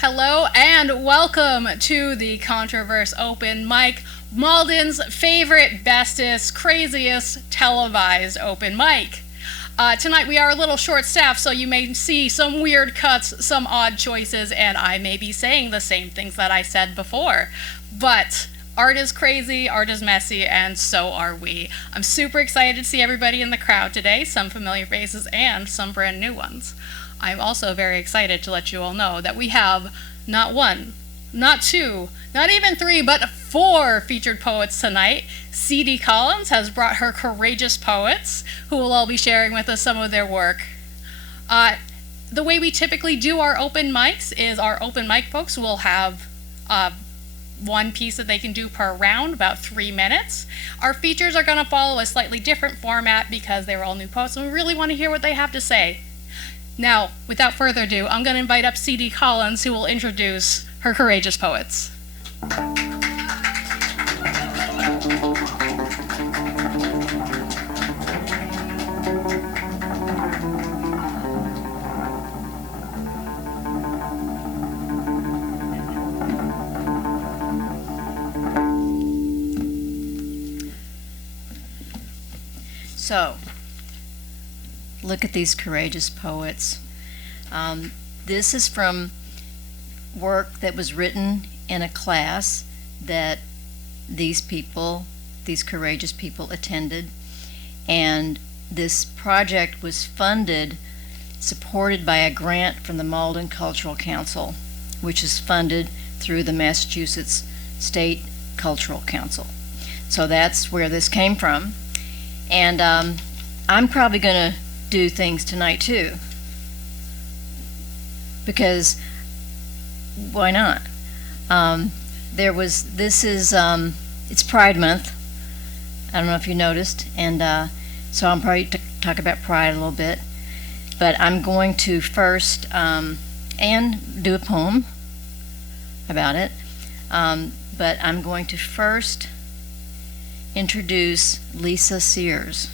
Hello and welcome to the Contro-Verse Open Mic, Malden's favorite, bestest, craziest televised open mic. Tonight we are a little short-staffed, so you may see some weird cuts, some odd choices, and I may be saying the same things that I said before. But art is crazy, art is messy, and so are we. I'm super excited to see everybody in the crowd today, some familiar faces and some brand new ones. I'm also very excited to let you all know that we have not one, not two, not even three, but four featured poets tonight. C.D. Collins has brought her Courageous Poets, who will all be sharing with us some of their work. The way we typically do our open mics is our open mic folks will have one piece that they can do per round, about 3 minutes. Our features are going to follow a slightly different format because they're all new poets, and we really want to hear what they have to say. Now, without further ado, I'm going to invite up C.D. Collins, who will introduce her Courageous Poets. So, look at these courageous poets. This is from work that was written in a class that these courageous people attended, and this project was supported by a grant from the Malden Cultural Council, which is funded through the Massachusetts State Cultural Council. So that's where this came from. And I'm probably going to do things tonight too, because why not? It's Pride Month. I don't know if you noticed, and so I'm probably talk about Pride a little bit, but I'm going to first and do a poem about it, but I'm going to first introduce Lisa Sears.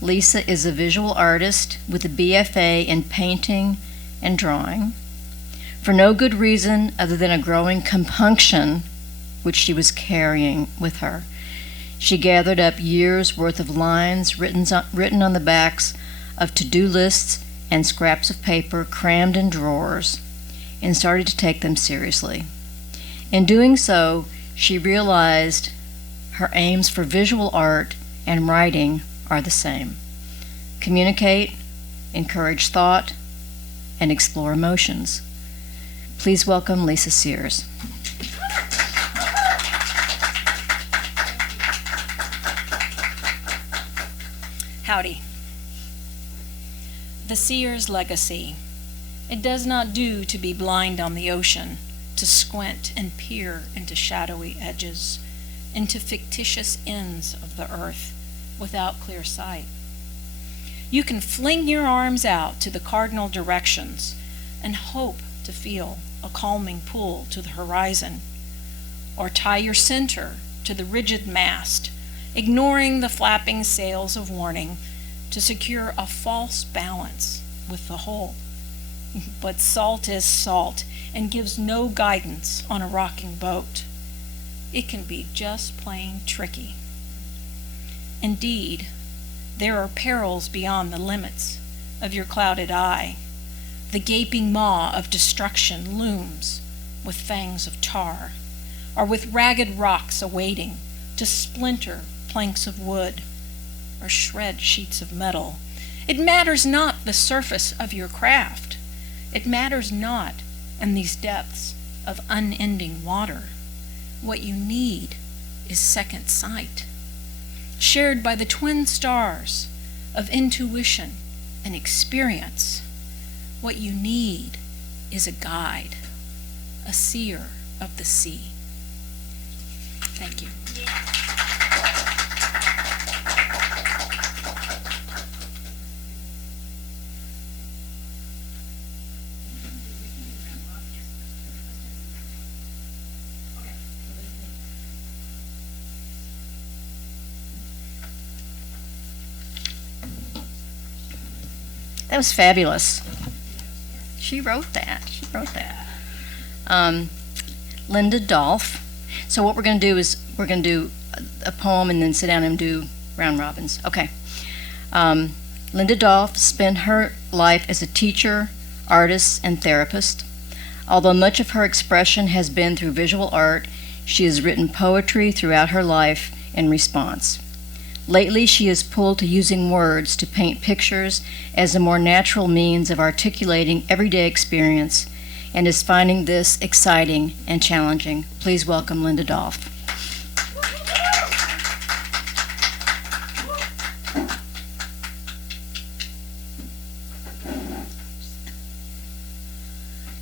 Lisa is a visual artist with a BFA in painting and drawing. For no good reason other than a growing compunction which she was carrying with her, she gathered up years' worth of lines written on the backs of to-do lists and scraps of paper crammed in drawers, and started to take them seriously. In doing so, she realized her aims for visual art and writing are the same: communicate, encourage thought, and explore emotions. Please welcome Lisa Sears. Howdy. The Sears legacy. It does not do to be blind on the ocean, to squint and peer into shadowy edges, into fictitious ends of the earth without clear sight. You can fling your arms out to the cardinal directions and hope to feel a calming pull to the horizon, or tie your center to the rigid mast, ignoring the flapping sails of warning to secure a false balance with the whole. But salt is salt and gives no guidance on a rocking boat. It can be just plain tricky. Indeed, there are perils beyond the limits of your clouded eye. The gaping maw of destruction looms with fangs of tar, or with ragged rocks awaiting to splinter planks of wood or shred sheets of metal. It matters not the surface of your craft. It matters not in these depths of unending water. What you need is second sight, shared by the twin stars of intuition and experience. What you need is a guide, a seer of the sea. Thank you. That was fabulous. She wrote that. Linda Dolph. So what we're going to do is we're going to do a poem and then sit down and do round robins. Okay. Linda Dolph spent her life as a teacher, artist, and therapist. Although much of her expression has been through visual art, she has written poetry throughout her life in response. Lately, she is pulled to using words to paint pictures as a more natural means of articulating everyday experience and is finding this exciting and challenging. Please welcome Linda Dolph.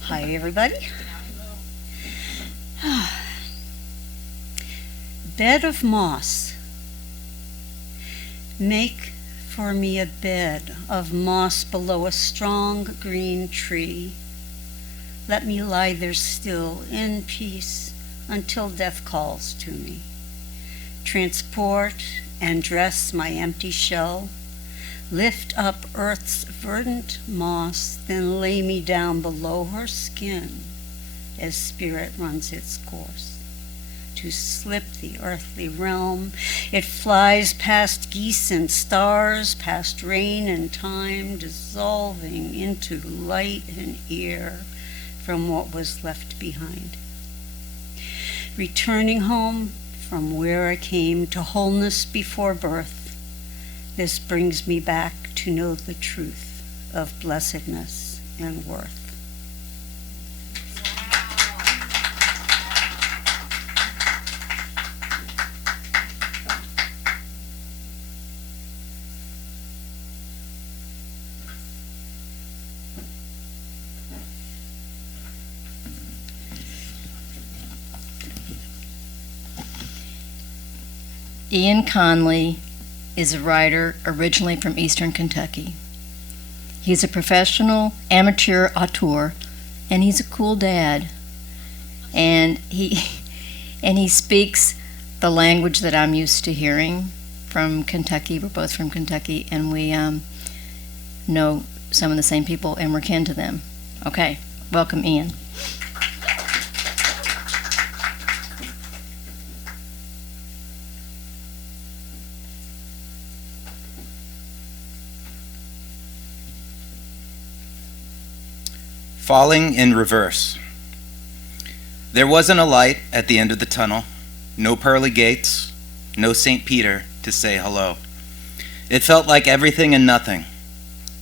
Hi, everybody. Bed of moss. Make for me a bed of moss below a strong green tree. Let me lie there still in peace until death calls to me. Transport and dress my empty shell. Lift up earth's verdant moss, then lay me down below her skin as spirit runs its course. To slip the earthly realm, it flies past geese and stars, past rain and time, dissolving into light and air from what was left behind. Returning home from where I came to wholeness before birth, this brings me back to know the truth of blessedness and worth. Ian Conley is a writer originally from Eastern Kentucky. He's a professional amateur auteur, and he's a cool dad. And he speaks the language that I'm used to hearing from Kentucky. We're both from Kentucky, and we know some of the same people, and we're kin to them. Okay, welcome, Ian. Falling in reverse. There wasn't a light at the end of the tunnel, no pearly gates, no St. Peter to say hello. It felt like everything and nothing,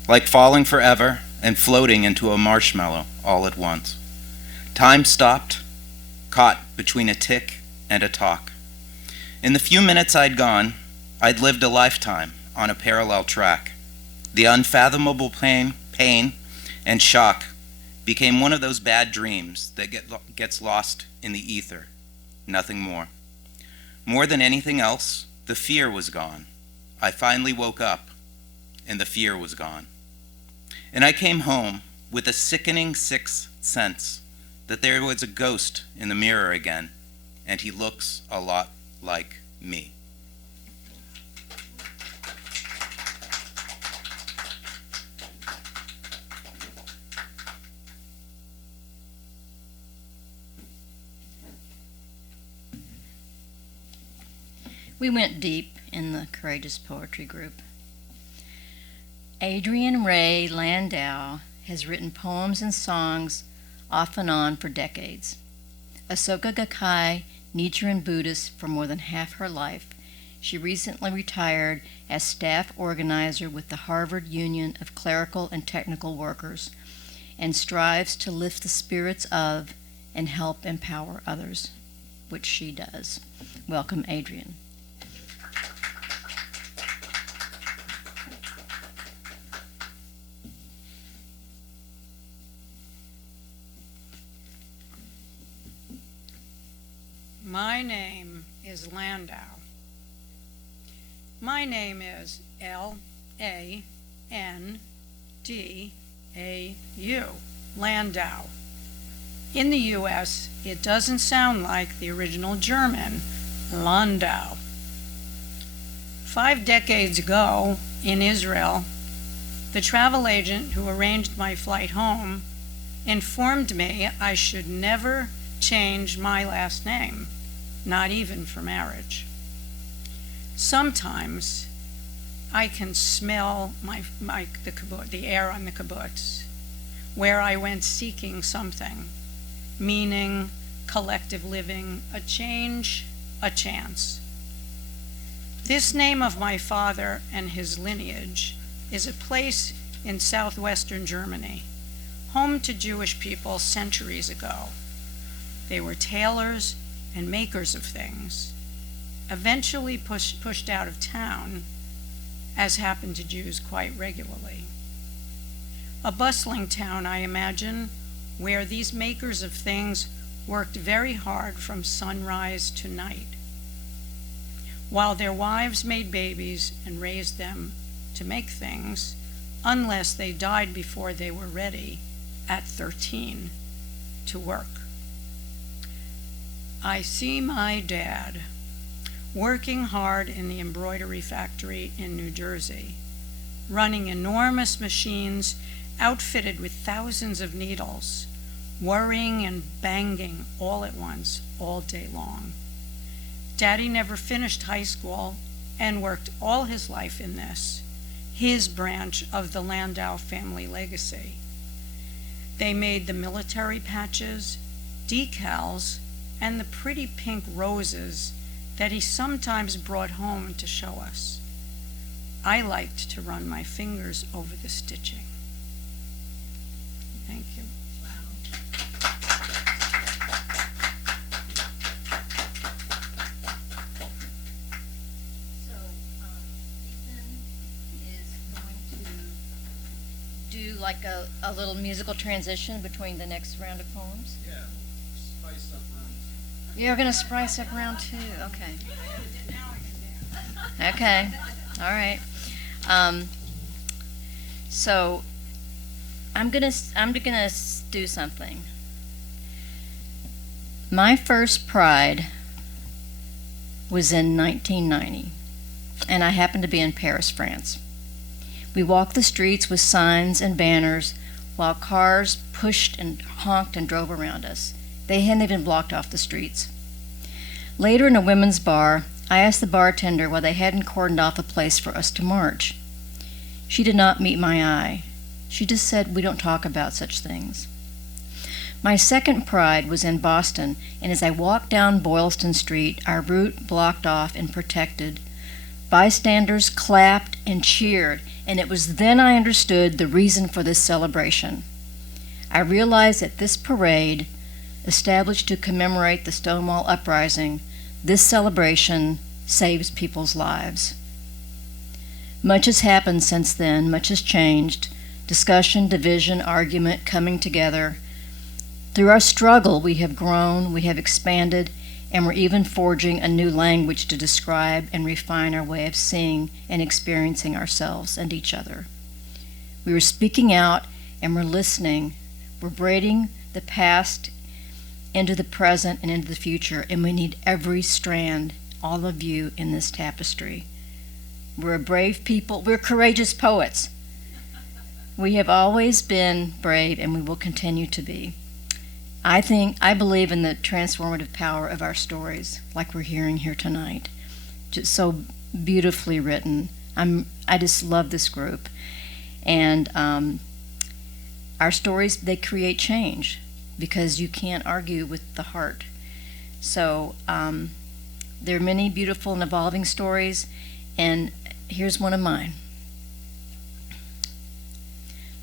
like falling forever and floating into a marshmallow all at once. Time stopped, caught between a tick and a talk. In the few minutes I'd gone, I'd lived a lifetime on a parallel track. The unfathomable pain and shock became one of those bad dreams that gets lost in the ether, nothing more. More than anything else, the fear was gone. I finally woke up, and the fear was gone. And I came home with a sickening sixth sense that there was a ghost in the mirror again, and he looks a lot like me. We went deep in the Courageous Poetry group. Adrienne Ray Landau has written poems and songs off and on for decades. A Soka Gakkai Nichiren Buddhist for more than half her life, she recently retired as staff organizer with the Harvard Union of Clerical and Technical Workers and strives to lift the spirits of and help empower others, which she does. Welcome, Adrienne. My name is Landau. My name is L-A-N-D-A-U, Landau. In the U.S., it doesn't sound like the original German, Landau. 5 decades ago, in Israel, the travel agent who arranged my flight home informed me I should never change my last name, not even for marriage. Sometimes I can smell the air on the kibbutz, where I went seeking something, meaning, collective living, a change, a chance. This name of my father and his lineage is a place in southwestern Germany, home to Jewish people centuries ago. They were tailors and makers of things, eventually pushed out of town, as happened to Jews quite regularly. A bustling town, I imagine, where these makers of things worked very hard from sunrise to night, while their wives made babies and raised them to make things, unless they died before they were ready at 13 to work. I see my dad working hard in the embroidery factory in New Jersey, running enormous machines outfitted with thousands of needles, worrying and banging all at once, all day long. Daddy never finished high school and worked all his life in this, his branch of the Landau family legacy. They made the military patches, decals, and the pretty pink roses that he sometimes brought home to show us. I liked to run my fingers over the stitching. Thank you. So, Ethan is going to do like a little musical transition between the next round of poems. Yeah, spice up round. You're going to spice up round two. Okay. Okay. All right. So I'm gonna do something. My first Pride was in 1990, and I happened to be in Paris, France. We walked the streets with signs and banners while cars pushed and honked and drove around us. They hadn't even blocked off the streets. Later in a women's bar, I asked the bartender why they hadn't cordoned off a place for us to march. She did not meet my eye. She just said, "We don't talk about such things." My second Pride was in Boston, and as I walked down Boylston Street, our route blocked off and protected, bystanders clapped and cheered, and it was then I understood the reason for this celebration. I realized that this parade, established to commemorate the Stonewall Uprising, this celebration saves people's lives. Much has happened since then, much has changed. Discussion, division, argument, coming together. Through our struggle, we have grown, we have expanded, and we're even forging a new language to describe and refine our way of seeing and experiencing ourselves and each other. We were speaking out and we're listening. We're braiding the past into the present and into the future, and we need every strand, all of you, in this tapestry. We're a brave people. We're courageous poets. We have always been brave, and we will continue to be. I believe in the transformative power of our stories, like we're hearing here tonight. Just so beautifully written. I just love this group. And our stories, they create change, because you can't argue with the heart. So there are many beautiful and evolving stories, and here's one of mine.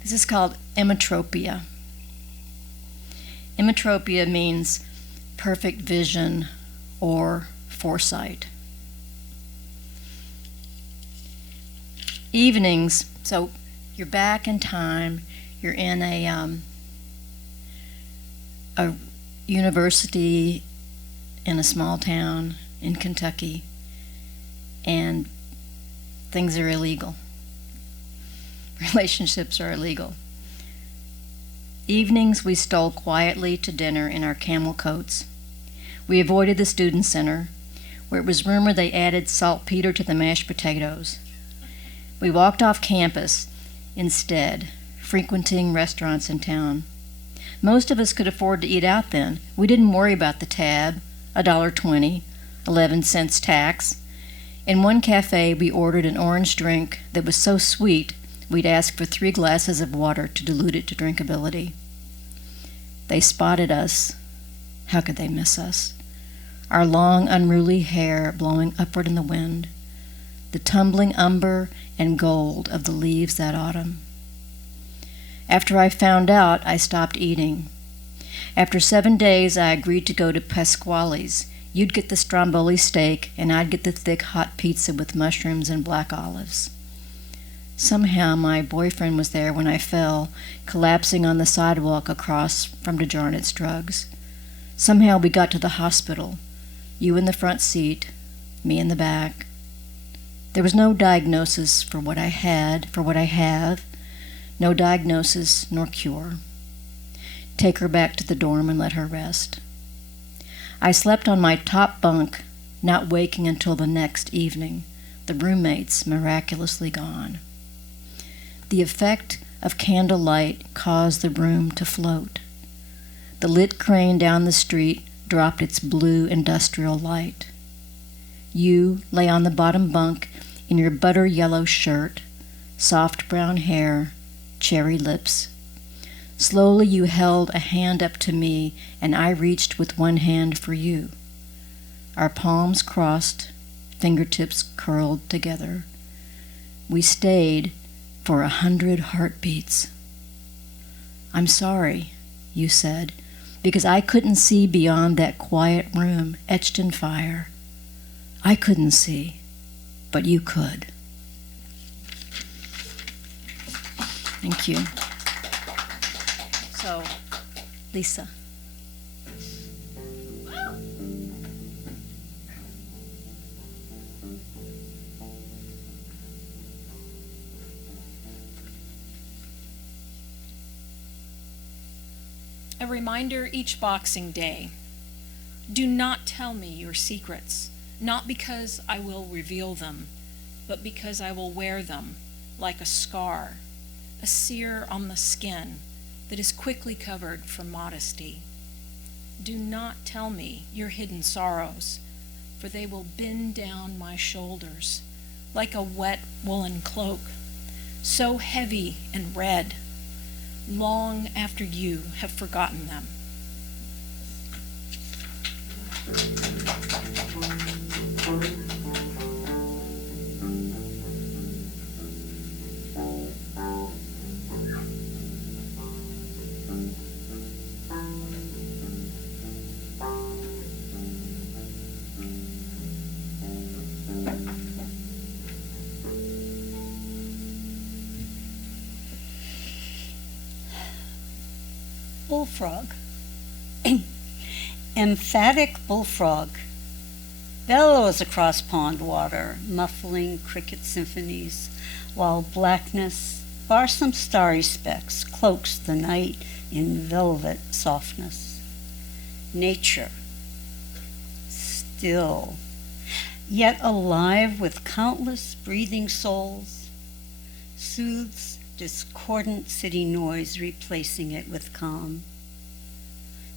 This is called Emetropia. Emetropia means perfect vision or foresight. Evenings, so you're back in time, you're in a university in a small town in Kentucky, and things are illegal. Relationships are illegal. Evenings we stole quietly to dinner in our camel coats. We avoided the student center, where it was rumored they added saltpeter to the mashed potatoes. We walked off campus instead, frequenting restaurants in town. Most of us could afford to eat out then. We didn't worry about the tab, $1.20, 11 cents tax. In one cafe, we ordered an orange drink that was so sweet we'd ask for 3 glasses of water to dilute it to drinkability. They spotted us. How could they miss us? Our long, unruly hair blowing upward in the wind, the tumbling umber and gold of the leaves that autumn. After I found out, I stopped eating. After 7 days, I agreed to go to Pasquale's. You'd get the stromboli steak, and I'd get the thick hot pizza with mushrooms and black olives. Somehow my boyfriend was there when I fell, collapsing on the sidewalk across from DeJarnett's drugs. Somehow we got to the hospital, you in the front seat, me in the back. There was no diagnosis for what I have, no diagnosis nor cure. Take her back to the dorm and let her rest. I slept on my top bunk, not waking until the next evening, the roommates miraculously gone. The effect of candlelight caused the room to float. The lit crane down the street dropped its blue industrial light. You lay on the bottom bunk in your butter yellow shirt, soft brown hair, cherry lips. Slowly you held a hand up to me, and I reached with one hand for you. Our palms crossed, fingertips curled together. We stayed for 100 heartbeats. I'm sorry, you said, because I couldn't see beyond that quiet room etched in fire. I couldn't see, but you could. Thank you. So, Lisa. A reminder each Boxing Day. Do not tell me your secrets, not because I will reveal them, but because I will wear them like a scar, a sear on the skin that is quickly covered from modesty. Do not tell me your hidden sorrows, for they will bend down my shoulders like a wet woolen cloak, so heavy and red, long after you have forgotten them. Bullfrog. Emphatic bullfrog bellows across pond water, muffling cricket symphonies, while blackness, barsome starry specks, cloaks the night in velvet softness. Nature, still, yet alive with countless breathing souls, soothes discordant city noise, replacing it with calm.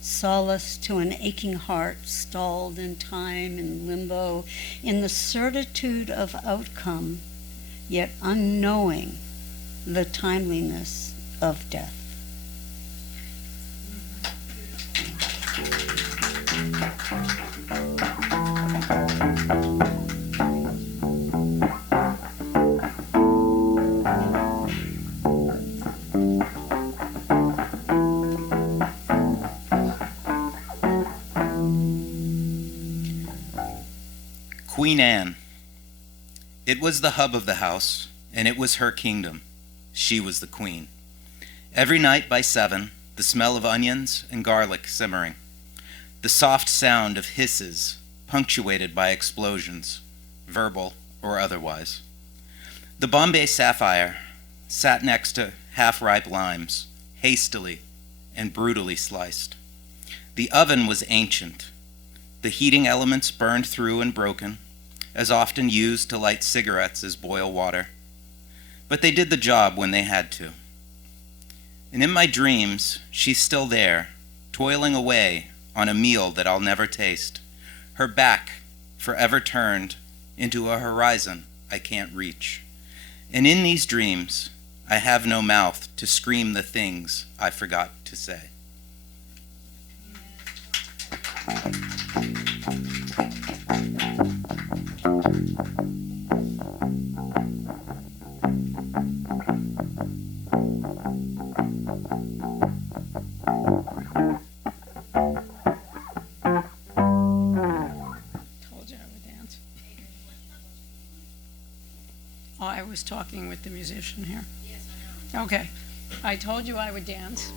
Solace to an aching heart stalled in time and limbo, in the certitude of outcome, yet unknowing the timeliness of death. Queen Anne. It was the hub of the house, and it was her kingdom. She was the queen. Every night by 7, the smell of onions and garlic simmering, the soft sound of hisses punctuated by explosions, verbal or otherwise. The Bombay sapphire sat next to half-ripe limes, hastily and brutally sliced. The oven was ancient. The heating elements burned through and broken, as often used to light cigarettes as boil water. But they did the job when they had to. And in my dreams, she's still there, toiling away on a meal that I'll never taste, her back forever turned into a horizon I can't reach. And in these dreams, I have no mouth to scream the things I forgot to say. I was talking with the musician here. Yes, I know. Okay. I told you I would dance.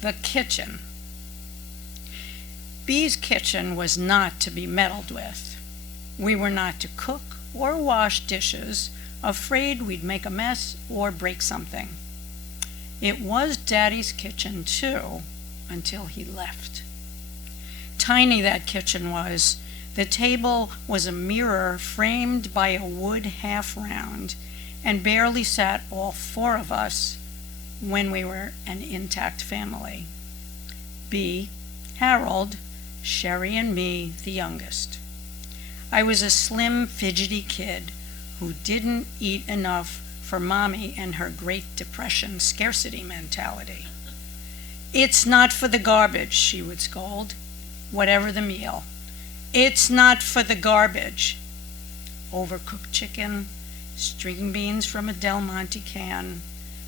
The kitchen. Bee's kitchen was not to be meddled with. We were not to cook or wash dishes, afraid we'd make a mess or break something. It was Daddy's kitchen, too, until he left. Tiny that kitchen was. The table was a mirror framed by a wood half-round and barely sat all four of us when we were an intact family. B, Harold, Sherry, and me, the youngest. I was a slim, fidgety kid who didn't eat enough for Mommy and her Great Depression scarcity mentality. "It's not for the garbage," she would scold. Whatever the meal. "It's not for the garbage." Overcooked chicken, string beans from a Del Monte can,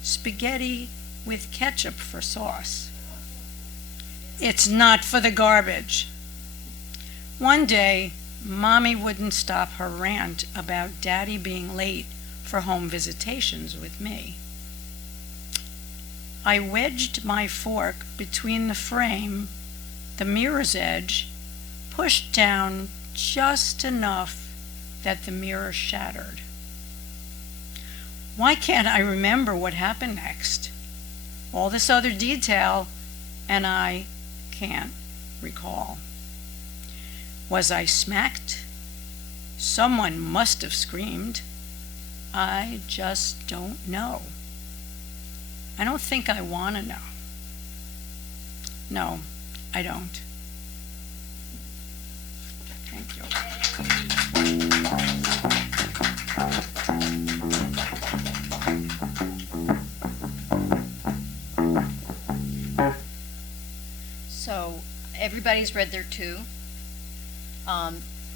spaghetti with ketchup for sauce. "It's not for the garbage." One day, Mommy wouldn't stop her rant about Daddy being late for home visitations with me. I wedged my fork between the frame, the mirror's edge, pushed down just enough that the mirror shattered. Why can't I remember what happened next? All this other detail, and I can't recall. Was I smacked? Someone must have screamed. I just don't know. I don't think I want to know. No, I don't. Thank you. So everybody's read their two.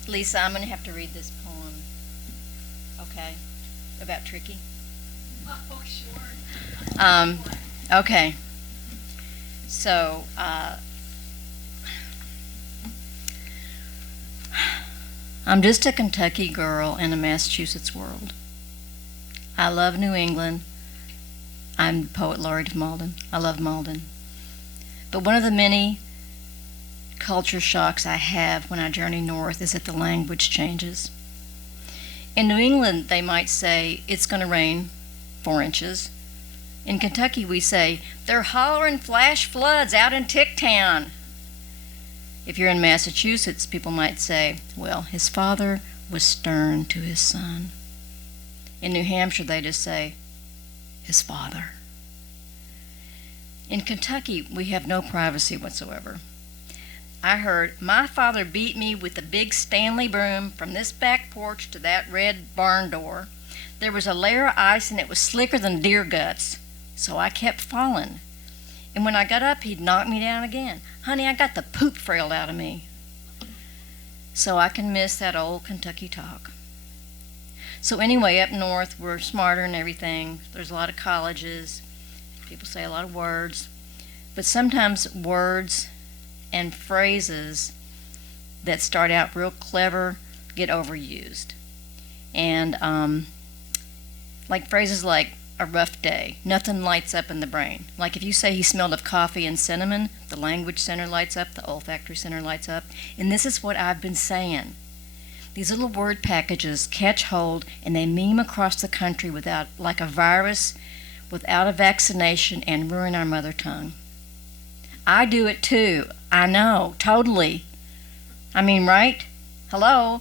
Lisa, I'm going to have to read this poem. Okay? About Tricky. Oh, sure. Okay. So, I'm just a Kentucky girl in a Massachusetts world. I love New England. I'm the poet laureate of Malden. I love Malden. But one of the many culture shocks I have when I journey north is that the language changes. In New England, they might say, "It's going to rain 4 inches." In Kentucky, we say, "They're hollering flash floods out in Ticktown." If you're in Massachusetts, people might say, "Well, his father was stern to his son." In New Hampshire, they just say, "His father." In Kentucky, we have no privacy whatsoever. I heard, "My father beat me with a big Stanley broom from this back porch to that red barn door. There was a layer of ice and it was slicker than deer guts, so I kept falling. And when I got up, he'd knock me down again. Honey, I got the poop frailed out of me." So I can miss that old Kentucky talk. So anyway, up north, we're smarter and everything. There's a lot of colleges. People say a lot of words. But sometimes words and phrases that start out real clever get overused. And like phrases like "a rough day," nothing lights up in the brain. Like if you say he smelled of coffee and cinnamon, the language center lights up, the olfactory center lights up. And this is what I've been saying. These little word packages catch hold and they meme across the country without, like a virus, without a vaccination, and ruin our mother tongue. I do it too. I know, totally. I mean, right? Hello?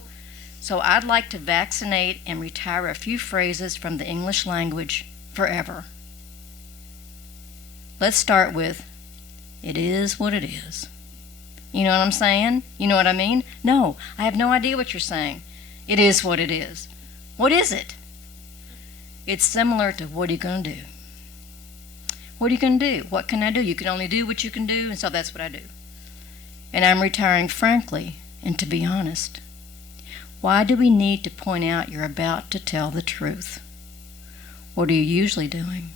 So I'd like to vaccinate and retire a few phrases from the English language forever. Let's start with, it is what it is. You know what I'm saying? You know what I mean? No, I have no idea what you're saying. It is what it is. What is it? It's similar to what are you going to do? What are you going to do? What can I do? You can only do what you can do, and so that's what I do. And I'm retiring frankly and to be honest. Why do we need to point out you're about to tell the truth? What are you usually doing?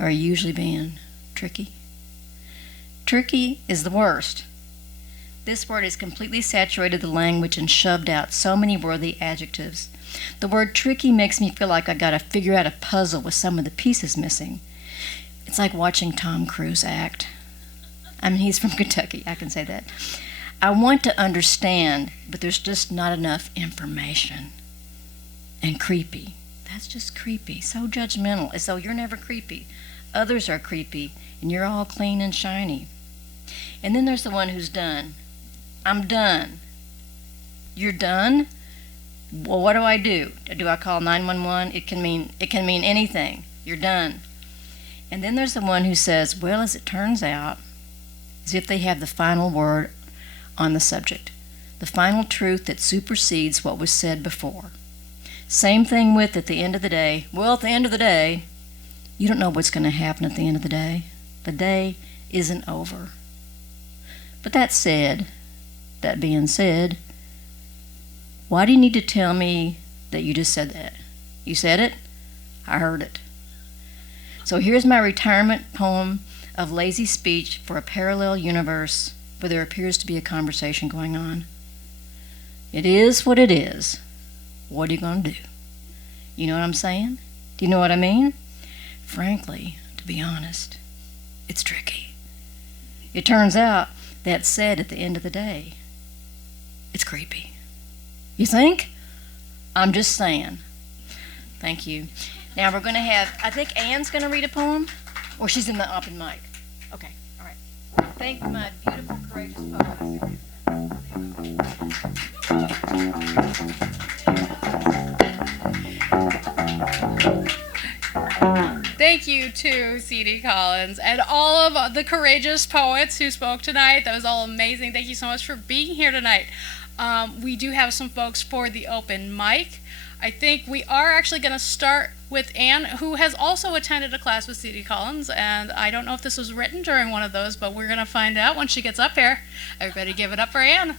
Are you usually being tricky? Tricky is the worst. This word has completely saturated the language and shoved out so many worthy adjectives. The word tricky makes me feel like I got to figure out a puzzle with some of the pieces missing. It's like watching Tom Cruise act. I mean, he's from Kentucky, I can say that. I want to understand, but there's just not enough information. And creepy. That's just creepy. So judgmental, as though you're never creepy. Others are creepy, and you're all clean and shiny. And then there's the one who's done. I'm done. You're done? Well, what do I do? Do I call 911? It can mean anything. You're done. And then there's the one who says, well, as it turns out, as if they have the final word on the subject, the final truth that supersedes what was said before. Same thing with at the end of the day. Well, at the end of the day, you don't know what's going to happen at the end of the day. The day isn't over. But that being said, why do you need to tell me that you just said that? You said it? I heard it. So here's my retirement poem of lazy speech for a parallel universe where there appears to be a conversation going on. It is what it is. What are you going to do? You know what I'm saying? Do you know what I mean? Frankly, to be honest, it's tricky. It turns out that said at the end of the day, it's creepy. You think? I'm just saying. Thank you. Now we're going to have, I think Anne's going to read a poem, or she's in the open mic. Okay, all right. Thank my beautiful, courageous poets. Thank you to C.D. Collins and all of the courageous poets who spoke tonight. That was all amazing. Thank you so much for being here tonight. We do have some folks for the open mic. I think we are actually going to start with Anne, who has also attended a class with C.D. Collins, and I don't know if this was written during one of those, but we're going to find out when she gets up here. Everybody give it up for Anne.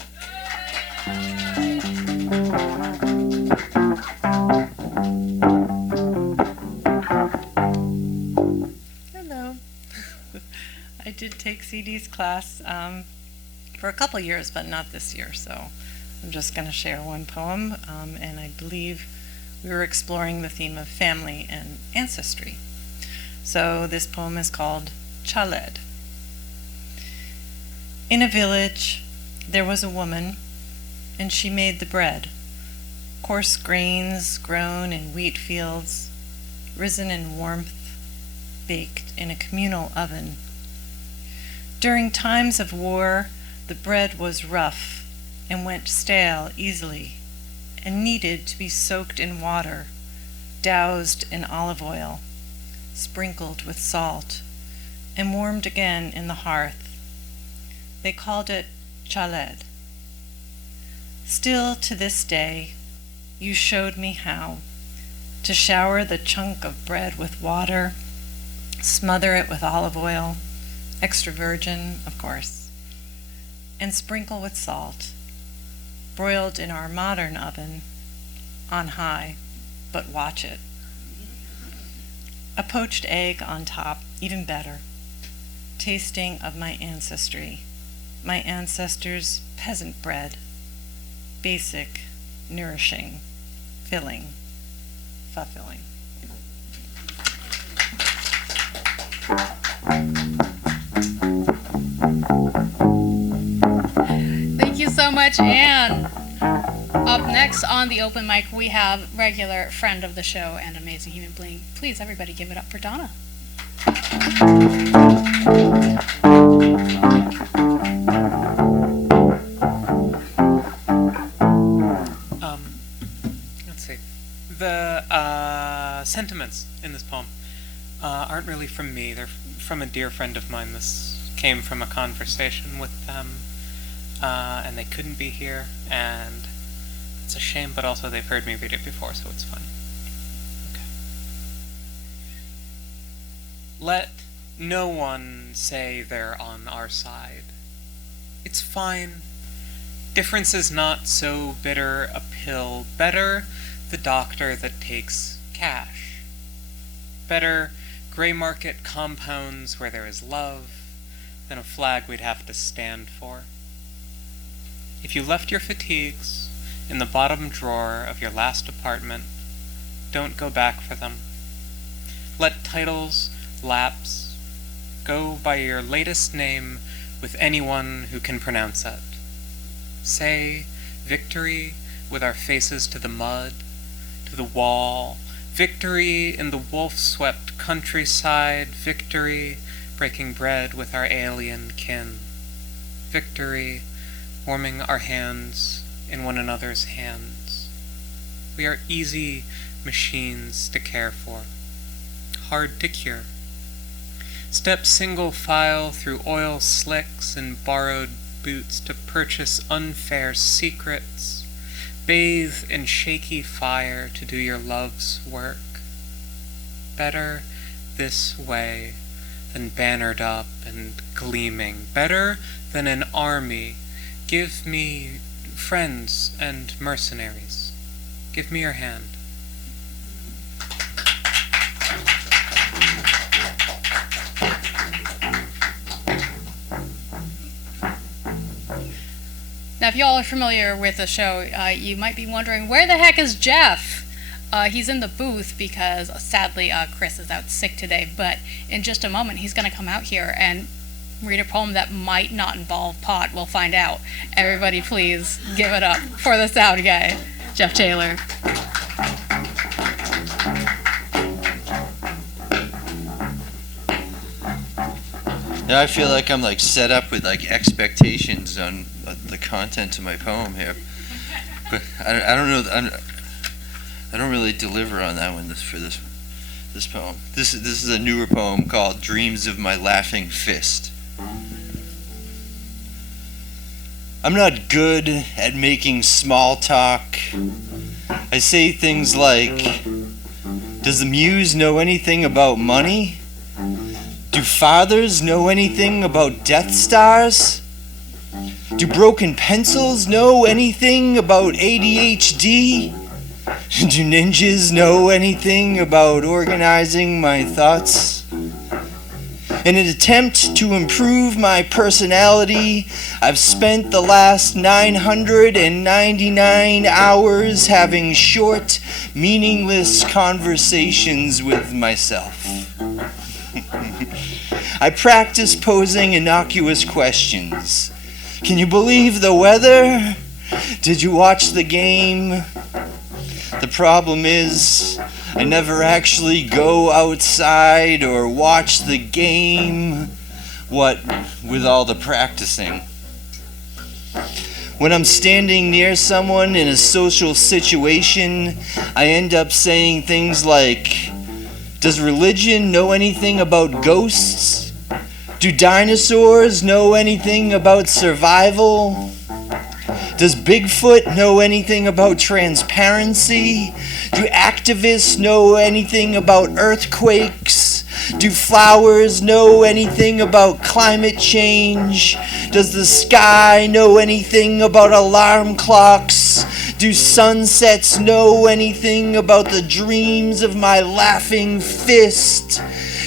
Hello. I did take CD's class for a couple years, but not this year, so I'm just going to share one poem, and I believe we were exploring the theme of family and ancestry. So this poem is called Chaled. In a village, there was a woman, and she made the bread, coarse grains grown in wheat fields, risen in warmth, baked in a communal oven. During times of war, the bread was rough and went stale easily, and needed to be soaked in water, doused in olive oil, sprinkled with salt, and warmed again in the hearth. They called it chaled. Still to this day, you showed me how to shower the chunk of bread with water, smother it with olive oil, extra virgin, of course, and sprinkle with salt, broiled in our modern oven, on high, but watch it. A poached egg on top, even better, tasting of my ancestry, my ancestors' peasant bread, basic, nourishing, filling, fulfilling. Thank you so much, Anne. Up next on the open mic, we have regular friend of the show and amazing human being. Please, everybody, give it up for Donna. sentiments in this poem aren't really from me. They're from a dear friend of mine. This came from a conversation with them, and they couldn't be here, and it's a shame, but also they've heard me read it before, so it's fun. Okay. Let no one say they're on our side. It's fine. Difference is not so bitter a pill. Better the doctor that takes cash. Better gray market compounds where there is love than a flag we'd have to stand for. If you left your fatigues in the bottom drawer of your last apartment, don't go back for them. Let titles lapse. Go by your latest name with anyone who can pronounce it. Say victory with our faces to the mud, to the wall, victory in the wolf-swept countryside, victory breaking bread with our alien kin, victory warming our hands in one another's hands. We are easy machines to care for, hard to cure. Step single file through oil slicks and borrowed boots to purchase unfair secrets. Bathe in shaky fire to do your love's work. Better this way than bannered up and gleaming. Better than an army. Give me friends and mercenaries. Give me your hand. Now, if y'all are familiar with the show, you might be wondering, where the heck is Jeff? He's in the booth because, sadly, Chris is out sick today, but in just a moment, he's going to come out here and read a poem that might not involve pot. We'll find out. Everybody, please give it up for the sound guy, Jeff Taylor. Now I feel like I'm like set up with like expectations on the content of my poem here, but I don't know. I don't really deliver on that one. For this poem. This is a newer poem called "Dreams of My Laughing Fist." I'm not good at making small talk. I say things like, "Does the muse know anything about money? Do fathers know anything about Death Stars? Do broken pencils know anything about ADHD? Do ninjas know anything about organizing my thoughts? In an attempt to improve my personality, I've spent the last 999 hours having short, meaningless conversations with myself. I practice posing innocuous questions. Can you believe the weather? Did you watch the game? The problem is, I never actually go outside or watch the game. What with all the practicing? When I'm standing near someone in a social situation, I end up saying things like, "Does religion know anything about ghosts? Do dinosaurs know anything about survival? Does Bigfoot know anything about transparency? Do activists know anything about earthquakes? Do flowers know anything about climate change? Does the sky know anything about alarm clocks? Do sunsets know anything about the dreams of my laughing fist?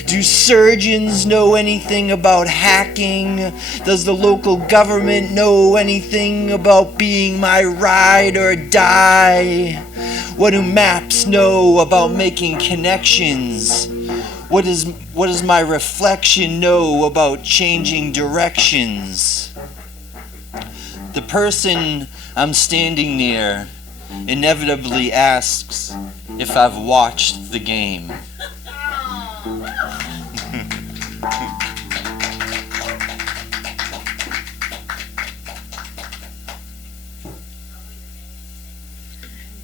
Do surgeons know anything about hacking? Does the local government know anything about being my ride or die? What do maps know about making connections? What does my reflection know about changing directions? The person I'm standing near inevitably asks if I've watched the game.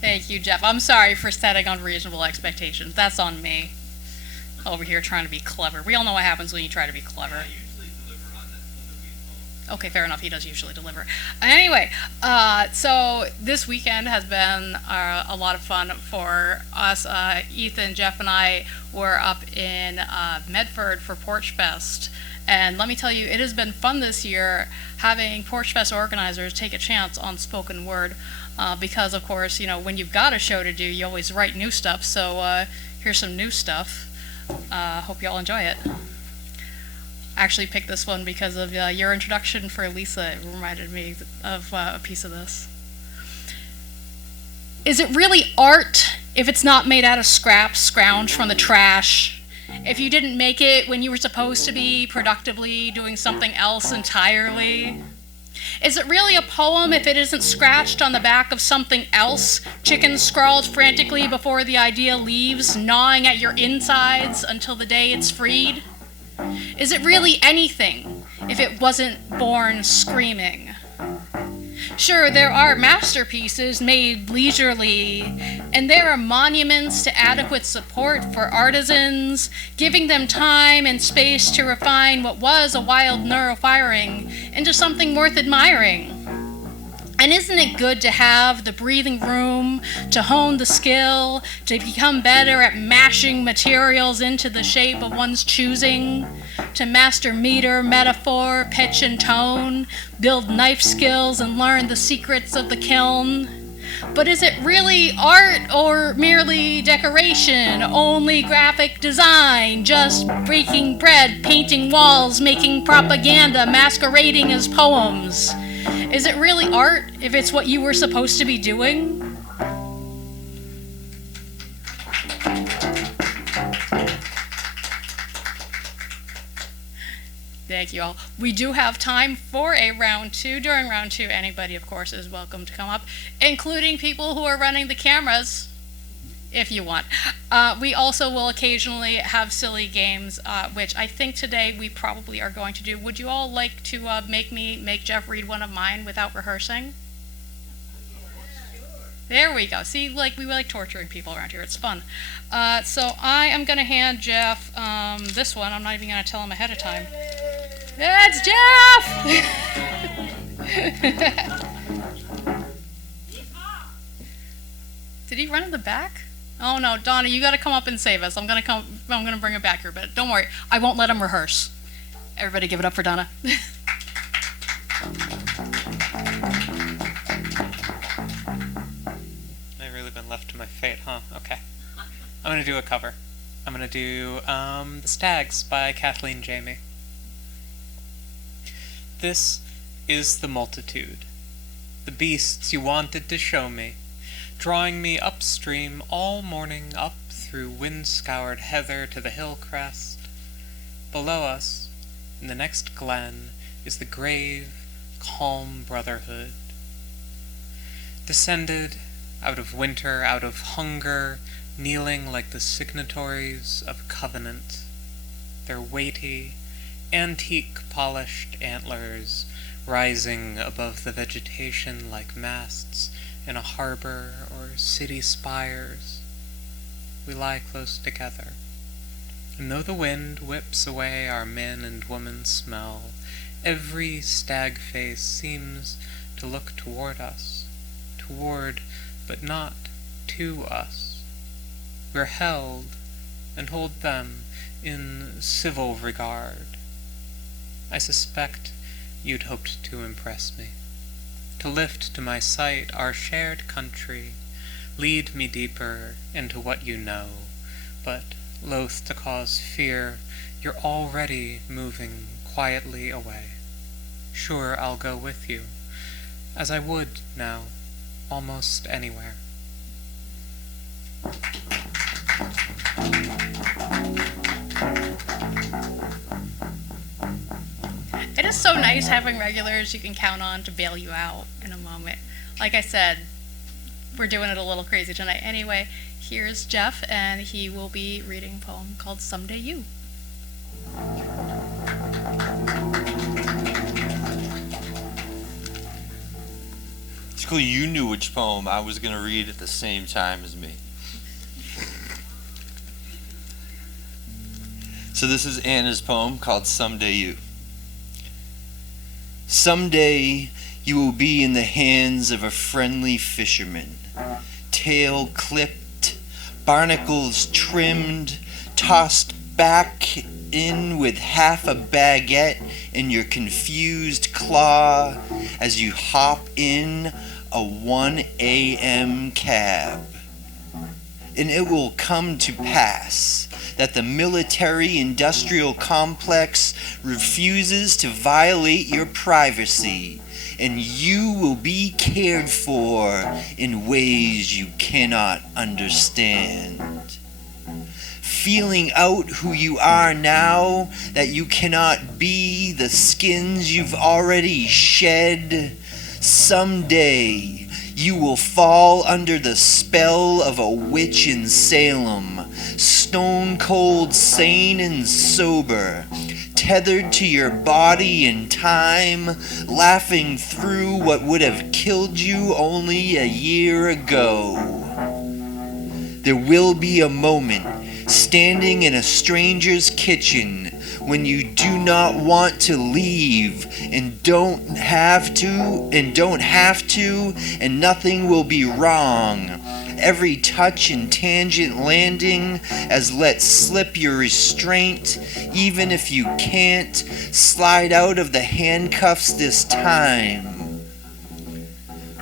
Thank Thank you, Jeff. I'm sorry for setting unreasonable expectations. That's on me. Over here trying to be clever. We all know what happens when you try to be clever. Okay, fair enough. He does usually deliver. Anyway, so this weekend has been a lot of fun for us. Ethan, Jeff, and I were up in Medford for Porch Fest. And let me tell you, it has been fun this year having Porch Fest organizers take a chance on spoken word. Because, of course, you know, when you've got a show to do, you always write new stuff. So here's some new stuff. Hope you all enjoy it. I actually picked this one because of your introduction for Lisa. It reminded me of a piece of this. Is it really art if it's not made out of scraps scrounged from the trash? If you didn't make it when you were supposed to be productively doing something else entirely? Is it really a poem if it isn't scratched on the back of something else, chicken scrawled frantically before the idea leaves, gnawing at your insides until the day it's freed? Is it really anything if it wasn't born screaming? Sure, there are masterpieces made leisurely, and there are monuments to adequate support for artisans, giving them time and space to refine what was a wild neural firing into something worth admiring. And isn't it good to have the breathing room, to hone the skill, to become better at mashing materials into the shape of one's choosing, to master meter, metaphor, pitch, and tone, build knife skills, and learn the secrets of the kiln? But is it really art or merely decoration, only graphic design, just breaking bread, painting walls, making propaganda, masquerading as poems? Is it really art if it's what you were supposed to be doing? Thank you all. We do have time for a round two. During round two, anybody, of course, is welcome to come up, including people who are running the cameras, if you want. We also will occasionally have silly games, which I think today we probably are going to do. Would you all like to make Jeff read one of mine without rehearsing? There we go. See, we like torturing people around here. It's fun. So I am going to hand Jeff this one. I'm not even going to tell him ahead of time. That's Jeff! Did he run in the back? Oh no, Donna, you got to come up and save us. I'm gonna bring it back here, but don't worry, I won't let him rehearse. Everybody, give it up for Donna. I've really been left to my fate, huh? Okay. I'm gonna do a cover. I'm gonna do The Stags by Kathleen Jamie. This is the multitude, the beasts you wanted to show me, drawing me upstream all morning up through wind-scoured heather to the hill crest. Below us, in the next glen, is the grave, calm brotherhood. Descended out of winter, out of hunger, kneeling like the signatories of covenant, their weighty, antique-polished antlers rising above the vegetation like masts in a harbor or city spires. We lie close together, and though the wind whips away our man and woman smell, every stag face seems to look toward us, toward but not to us. We're held, and hold them in civil regard. I suspect you'd hoped to impress me, to lift to my sight our shared country, lead me deeper into what you know, but loath to cause fear, you're already moving quietly away. Sure, I'll go with you, as I would now, almost anywhere. It is so nice having regulars you can count on to bail you out in a moment. Like I said, we're doing it a little crazy tonight. Anyway, here's Jeff, and he will be reading a poem called Someday You. Basically, you knew which poem I was going to read at the same time as me. So this is Anna's poem called Someday You. Someday you will be in the hands of a friendly fisherman, tail clipped, barnacles trimmed, tossed back in with half a baguette in your confused claw as you hop in a 1 a.m. cab. And it will come to pass that the military-industrial complex refuses to violate your privacy, and you will be cared for in ways you cannot understand. Feeling out who you are now, that you cannot be the skins you've already shed, someday you will fall under the spell of a witch in Salem, stone cold sane and sober, tethered to your body in time, laughing through what would have killed you only a year ago. There will be a moment, standing in a stranger's kitchen, when you do not want to leave and don't have to, and nothing will be wrong. Every touch and tangent landing as let slip your restraint, even if you can't slide out of the handcuffs this time.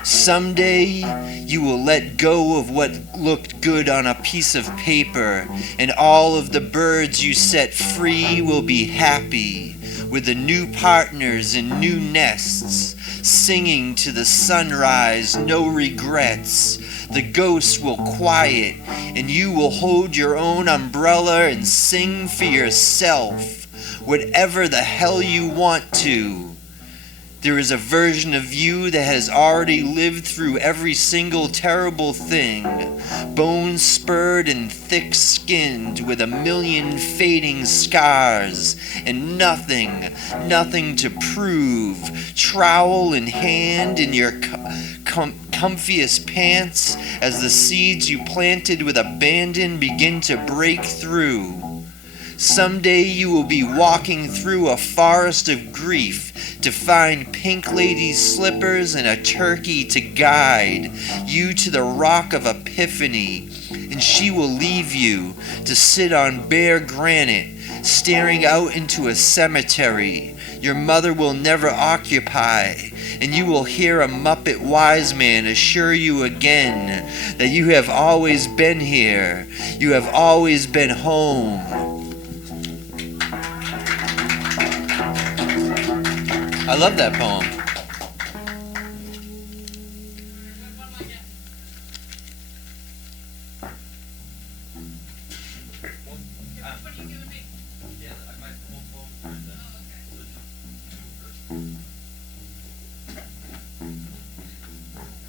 Someday you will let go of what looked good on a piece of paper, and all of the birds you set free will be happy with the new partners and new nests, singing to the sunrise, no regrets. The ghosts will quiet, and you will hold your own umbrella and sing for yourself, whatever the hell you want to. There is a version of you that has already lived through every single terrible thing, bone-spurred and thick-skinned with a million fading scars, and nothing to prove, trowel in hand in your comfiest pants as the seeds you planted with abandon begin to break through. Someday you will be walking through a forest of grief to find pink lady's slippers and a turkey to guide you to the rock of epiphany, and she will leave you to sit on bare granite, staring out into a cemetery your mother will never occupy, and you will hear a Muppet wise man assure you again that you have always been here, you have always been home. I love that poem.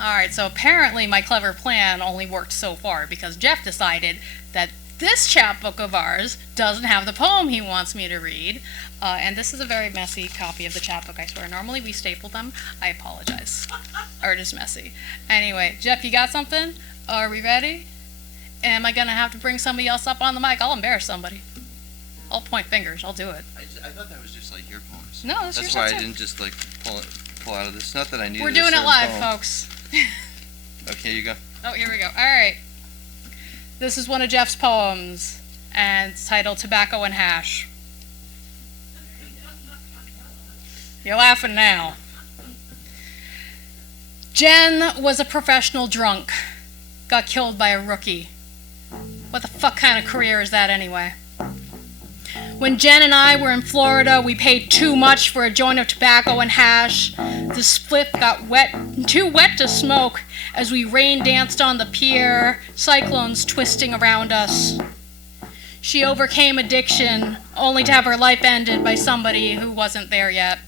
Alright, so apparently my clever plan only worked so far because Jeff decided that this chapbook of ours doesn't have the poem he wants me to read. And this is a very messy copy of the chapbook, I swear. Normally we staple them. I apologize. Art is messy. Anyway, Jeff, you got something? Are we ready? Am I going to have to bring somebody else up on the mic? I'll embarrass somebody. I'll point fingers. I'll do it. I thought that was just like your poems. No, that's That's your why stuff I too. didn't just like pull out of this. Not that I needed. We're a doing it certain live, poem. folks. Okay, you go. Oh, here we go. All right. This is one of Jeff's poems, and it's titled Tobacco and Hash. You're laughing now. Jen was a professional drunk. Got killed by a rookie. What the fuck kind of career is that anyway? When Jen and I were in Florida, we paid too much for a joint of tobacco and hash. The spliff got too wet to smoke as we rain danced on the pier, cyclones twisting around us. She overcame addiction, only to have her life ended by somebody who wasn't there yet.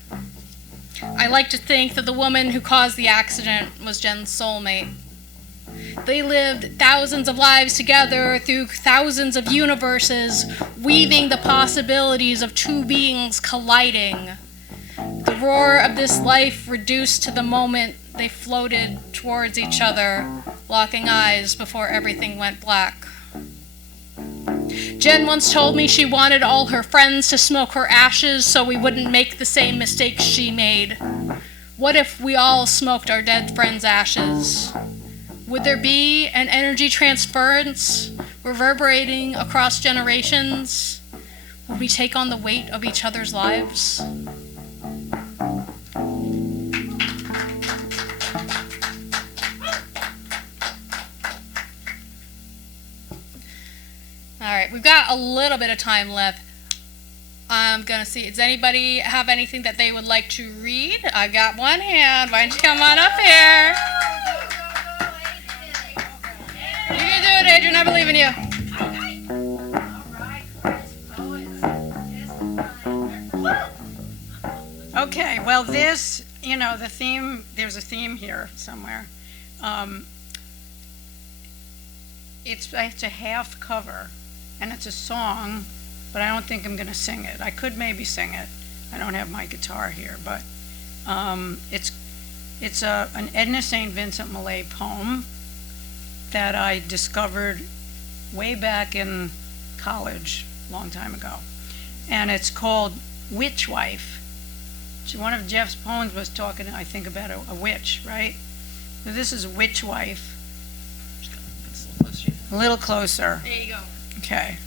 I like to think that the woman who caused the accident was Jen's soulmate. They lived thousands of lives together through thousands of universes, weaving the possibilities of two beings colliding. The roar of this life reduced to the moment they floated towards each other, locking eyes before everything went black. Jen once told me she wanted all her friends to smoke her ashes so we wouldn't make the same mistakes she made. What if we all smoked our dead friends' ashes? Would there be an energy transference reverberating across generations? Would we take on the weight of each other's lives? All right, we've got a little bit of time left. I'm going to see, does anybody have anything that they would like to read? I've got one hand. Why don't you come on up here? You can do it, Adrienne. I believe in you. Okay, well, this, the theme, there's a theme here somewhere. It's a half cover, and it's a song, but I don't think I'm going to sing it. I could maybe sing it. I don't have my guitar here, but it's an Edna St. Vincent Millay poem that I discovered way back in college, a long time ago. And it's called Witch Wife. One of Jeff's poems was talking, I think, about a witch, right? So this is Witch Wife. A little closer. There you go. Okay.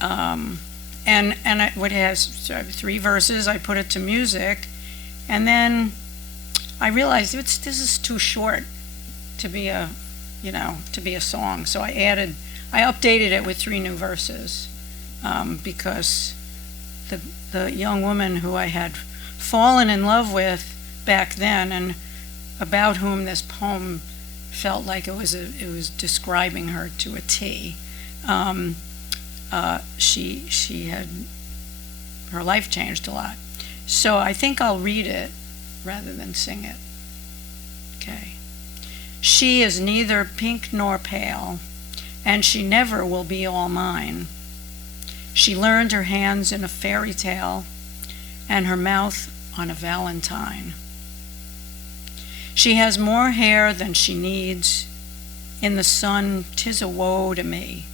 And it has 3 verses. I put it to music, and then I realized this is too short to be a song. So I updated it with 3 new verses because the young woman who I had fallen in love with back then, and about whom this poem felt like it was describing her to a T. She had, her life changed a lot. So I think I'll read it rather than sing it. Okay. She is neither pink nor pale, and she never will be all mine. She learned her hands in a fairy tale, and her mouth on a valentine. She has more hair than she needs. In the sun, 'tis a woe to me.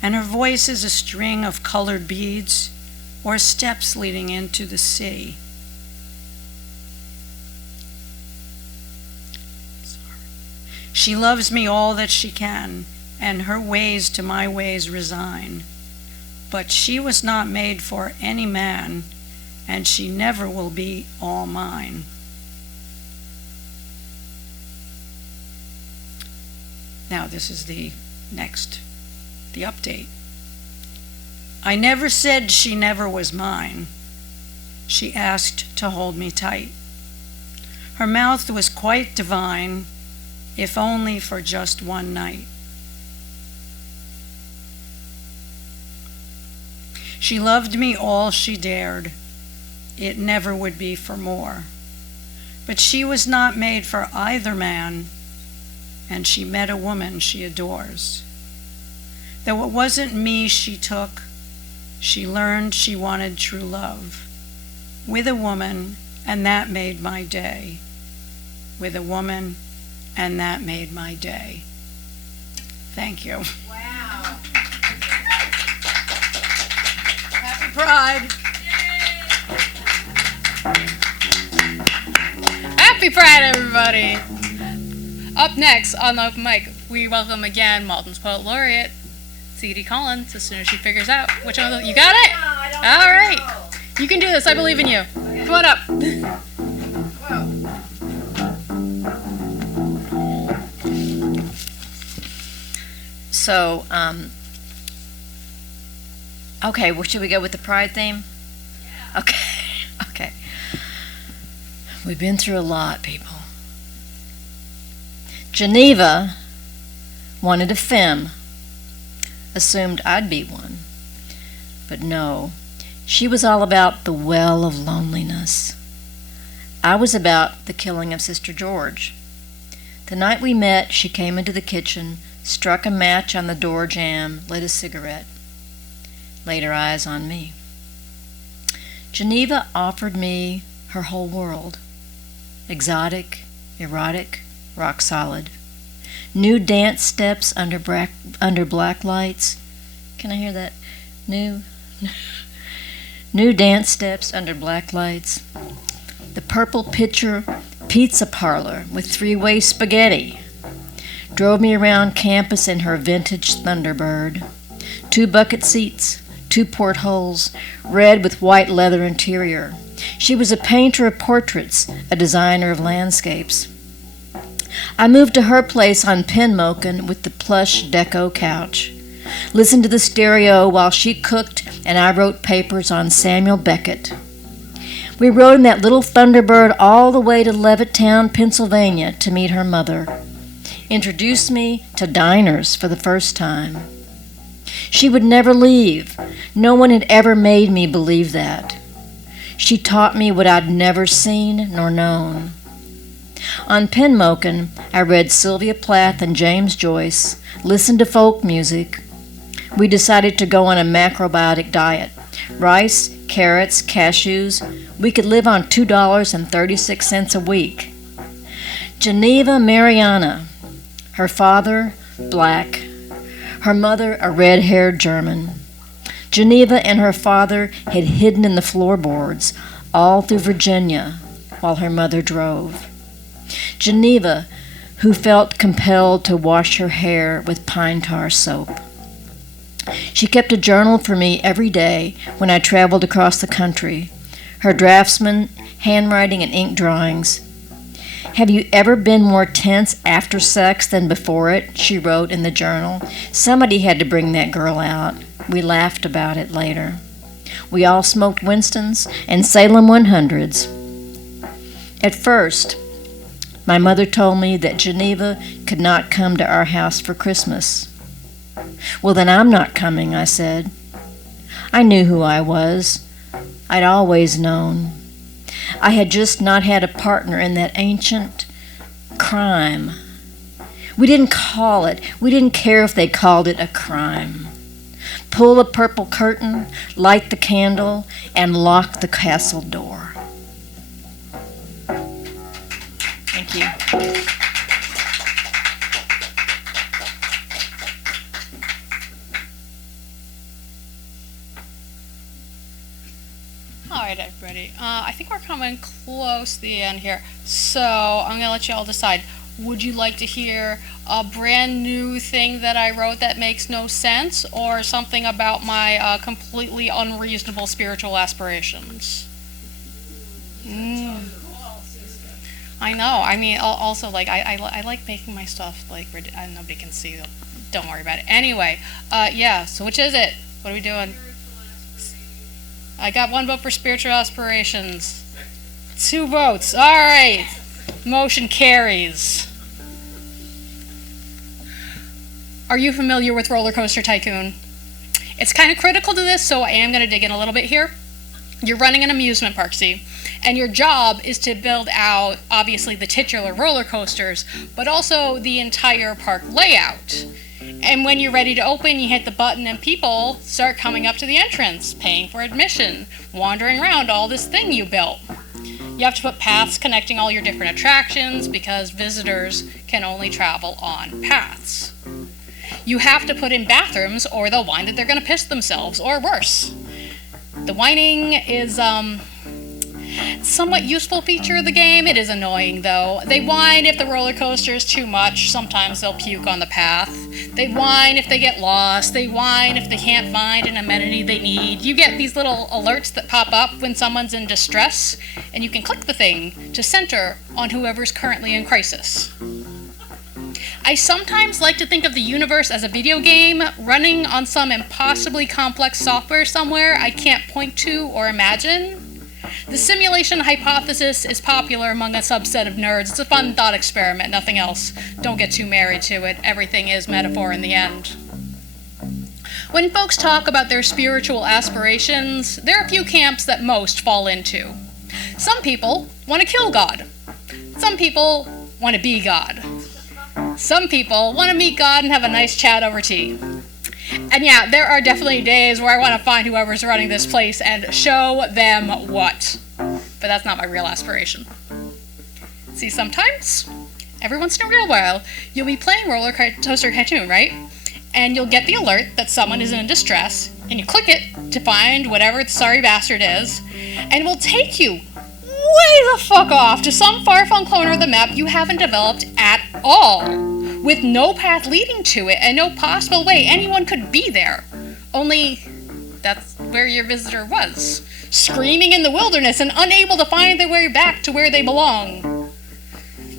And her voice is a string of colored beads or steps leading into the sea. She loves me all that she can, and her ways to my ways resign. But she was not made for any man, and she never will be all mine. Now this is the update. I never said she never was mine. She asked to hold me tight. Her mouth was quite divine, if only for just one night. She loved me all she dared. It never would be for more. But she was not made for either man, and she met a woman she adores. Though it wasn't me she took, she learned she wanted true love. With a woman, and that made my day. With a woman, and that made my day. Thank you. Wow. Happy Pride. Happy Pride, everybody. Up next on the mic, we welcome again Malden's Poet Laureate, C.D. Collins, as soon as she figures out which one of them. You got it? All right. You can do this. I believe in you. Come on up. So, okay, well, should we go with the pride theme? Yeah. Okay. We've been through a lot, people. Geneva wanted a femme, assumed I'd be one. But no, she was all about the well of loneliness. I was about the killing of Sister George. The night we met, she came into the kitchen, struck a match on the door jamb, lit a cigarette, laid her eyes on me. Geneva offered me her whole world. exotic, erotic, rock solid. New dance steps under black lights. Can I hear that? New dance steps under black lights. The purple pitcher pizza parlor with three-way spaghetti. Drove me around campus in her vintage Thunderbird. 2 bucket seats, 2 portholes, red with white leather interior. She was a painter of portraits, a designer of landscapes. I moved to her place on Penmoken with the plush deco couch. Listened to the stereo while she cooked and I wrote papers on Samuel Beckett. We rode in that little Thunderbird all the way to Levittown, Pennsylvania to meet her mother. Introduced me to diners for the first time. She would never leave. No one had ever made me believe that. She taught me what I'd never seen nor known. On Penmoken, I read Sylvia Plath and James Joyce, listened to folk music. We decided to go on a macrobiotic diet. Rice, carrots, cashews. We could live on $2.36 a week. Geneva Mariana. Her father, black. Her mother, a red-haired German. Geneva and her father had hidden in the floorboards all through Virginia while her mother drove. Geneva, who felt compelled to wash her hair with pine tar soap. She kept a journal for me every day when I traveled across the country. Her draftsman, handwriting, and ink drawings. "Have you ever been more tense after sex than before it?" she wrote in the journal. Somebody had to bring that girl out. We laughed about it later. We all smoked Winstons and Salem 100s. At first, my mother told me that Geneva could not come to our house for Christmas. "Well, then I'm not coming," I said. I knew who I was. I'd always known. I had just not had a partner in that ancient crime. We didn't care if they called it a crime. Pull the purple curtain, light the candle, and lock the castle door. Thank you. All right, everybody. I think we're coming close to the end here, so I'm going to let you all decide. Would you like to hear a brand new thing that I wrote that makes no sense, or something about my completely unreasonable spiritual aspirations? I know. I mean, also, like, I like making my stuff, like, nobody can see them. Don't worry about it. Anyway, yeah, so which is it? What are we doing? I got 1 vote for spiritual aspirations. 2 votes. All right. Motion carries. Are you familiar with Roller Coaster Tycoon? It's kind of critical to this, so I am going to dig in a little bit here. You're running an amusement park, see? And your job is to build out, obviously, the titular roller coasters, but also the entire park layout. And when you're ready to open, you hit the button and people start coming up to the entrance, paying for admission, wandering around all this thing you built. You have to put paths connecting all your different attractions because visitors can only travel on paths. You have to put in bathrooms or they'll whine that they're going to piss themselves, or worse. The whining is somewhat useful feature of the game. It is annoying, though. They whine if the roller coaster is too much. Sometimes they'll puke on the path. They whine if they get lost. They whine if they can't find an amenity they need. You get these little alerts that pop up when someone's in distress, and you can click the thing to center on whoever's currently in crisis. I sometimes like to think of the universe as a video game running on some impossibly complex software somewhere I can't point to or imagine. The simulation hypothesis is popular among a subset of nerds. It's a fun thought experiment, nothing else. Don't get too married to it. Everything is metaphor in the end. When folks talk about their spiritual aspirations, there are a few camps that most fall into. Some people want to kill God. Some people want to be God. Some people want to meet God and have a nice chat over tea. And yeah, there are definitely days where I want to find whoever's running this place and show them what. But that's not my real aspiration. See, sometimes, every once in a real while, you'll be playing Roller Coaster Tycoon, right? And you'll get the alert that someone is in distress, and you click it to find whatever the sorry bastard is, and it will take you way the fuck off to some far-flung corner of the map you haven't developed at all, with no path leading to it and no possible way anyone could be there. Only that's where your visitor was, screaming in the wilderness and unable to find their way back to where they belong.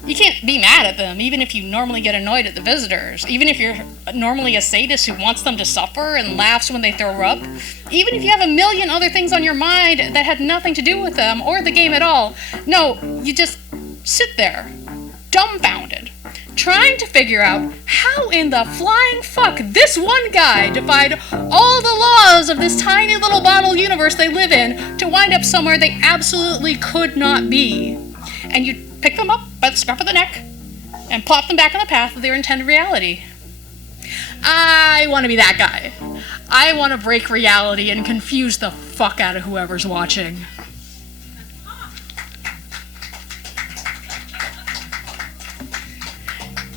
You can't be mad at them, even if you normally get annoyed at the visitors, even if you're normally a sadist who wants them to suffer and laughs when they throw up, even if you have a million other things on your mind that had nothing to do with them or the game at all. No, you just sit there, dumbfounded, trying to figure out how in the flying fuck this one guy defied all the laws of this tiny little bottle universe they live in to wind up somewhere they absolutely could not be. And you pick them up by the scruff of the neck and plop them back on the path of their intended reality. I want to be that guy. I want to break reality and confuse the fuck out of whoever's watching.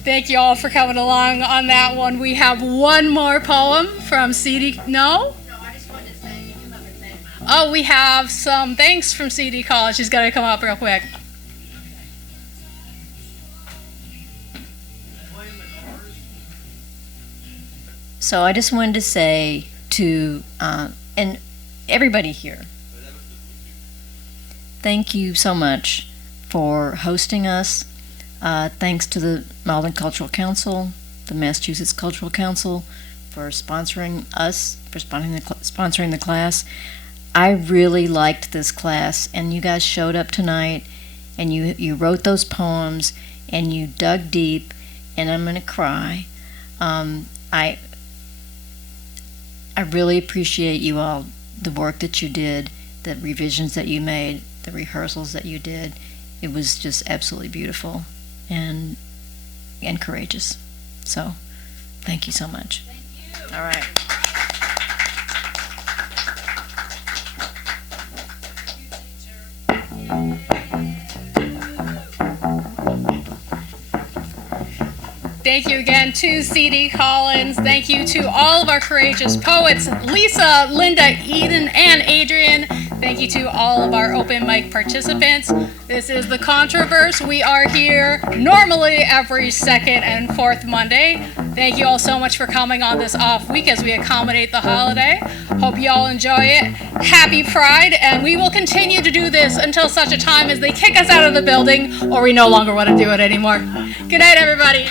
Thank you all for coming along on that one. We have one more poem from CD. No? I just wanted to say you come up and thank me. Oh, we have some thanks from CD College. She's got to come up real quick. So I just wanted to say to, and everybody here, thank you so much for hosting us. Thanks to the Malden Cultural Council, the Massachusetts Cultural Council for sponsoring us, for sponsoring the class. I really liked this class, and you guys showed up tonight, and you wrote those poems, and you dug deep, and I'm going to cry. I really appreciate you all, the work that you did, the revisions that you made, the rehearsals that you did. It was just absolutely beautiful and courageous. So, thank you so much. Thank you. All right. Thank you again to C.D. Collins. Thank you to all of our courageous poets, Lisa, Linda, Eden, and Adrienne. Thank you to all of our open mic participants. This is the Contro-Verse. We are here normally every second and fourth Monday. Thank you all so much for coming on this off week as we accommodate the holiday. Hope you all enjoy it. Happy Pride, and we will continue to do this until such a time as they kick us out of the building or we no longer want to do it anymore. Good night, everybody.